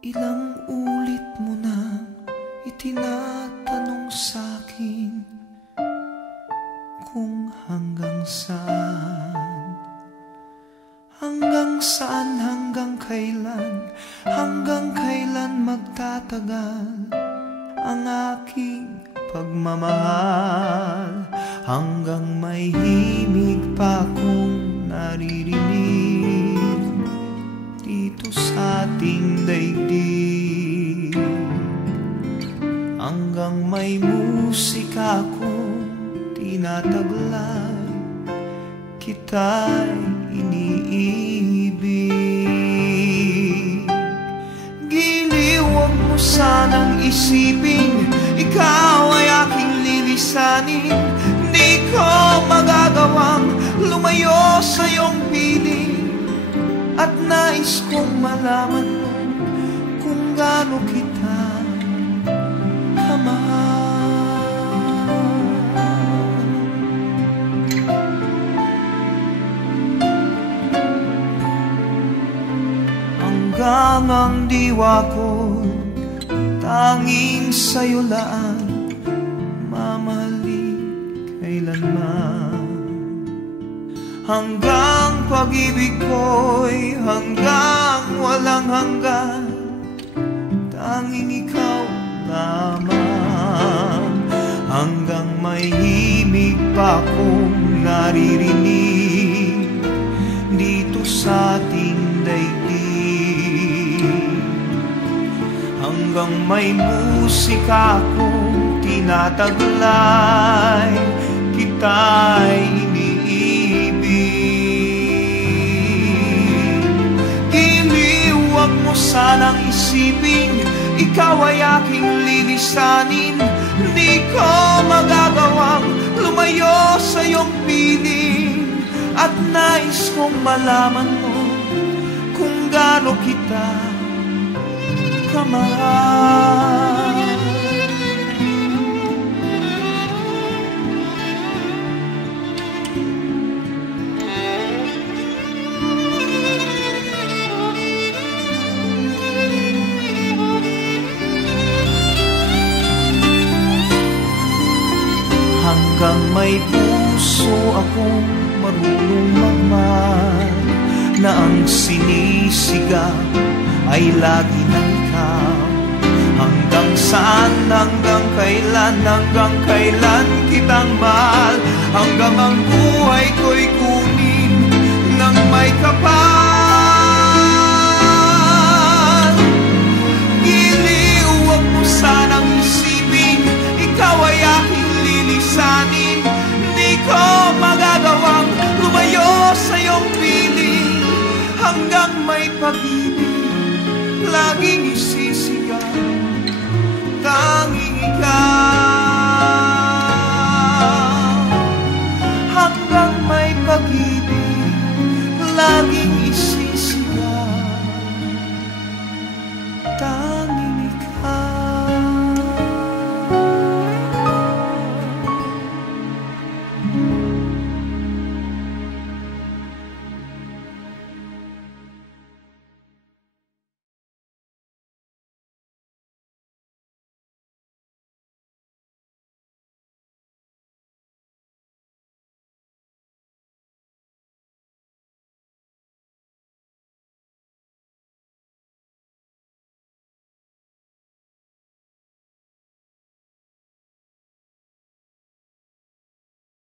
Ilang ulit mo na itinatanong sa'kin kung hanggang saan, hanggang kailan magtatagal ang aking pagmamahal, hanggang may himig pa akong naririnig dito sa ating daigdig, hanggang may musika akong tinataglay, kita'y iniibig. Giliw, huwag mo sanang isipin ikaw ay aking lilisanin. Di ko magagawang lumayo sa iyong piling, at nais kong malaman mo kung gaano kita kamahal. Hanggang ang diwa ko tanging sa'yo laan, mamahalin kailanman. Hanggang pag-ibig ko'y hanggang walang hanggan, tanging ikaw lamang. Hanggang may himig pa akong naririnig dito sa ating daigdig, hanggang may musika akong tinataglay, kita'y iniibig. Giliw, huwag mo sanang isipin ikaw ay aking lilisanin. Di ko magagawang lumayo sa iyong piling, at nais kong malaman mo kung gaano kita kamahal. Hanggang may puso akong marunong magmahal, na ang sinisigaw ay lagi ng ikaw. Hanggang saan, hanggang kailan kitang mahal, hanggang ang buhay ko'y kunin ng may kapal. Giliw, huwag mo sanang isipin ikaw ay aking lilisanin. Di ko magagawang lumayo sa iyong piling, hanggang may pag-ibig laging isisigaw, tanging ikaw.